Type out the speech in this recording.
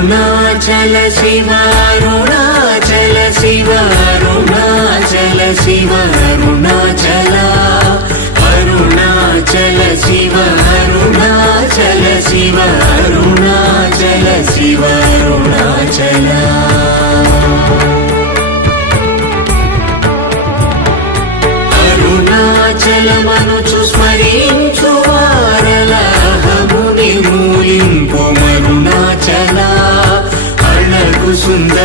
Arunachal Shiva Arunachal Shiva Arunachal Shiva Arunachal Arunachal Shiva Arunachal Shiva Arunachal Shiva Arunachal అరుణాచలమనుచు స్మరించు వారలహము నిర్మూలింపు Arunachal Azhagu Sundara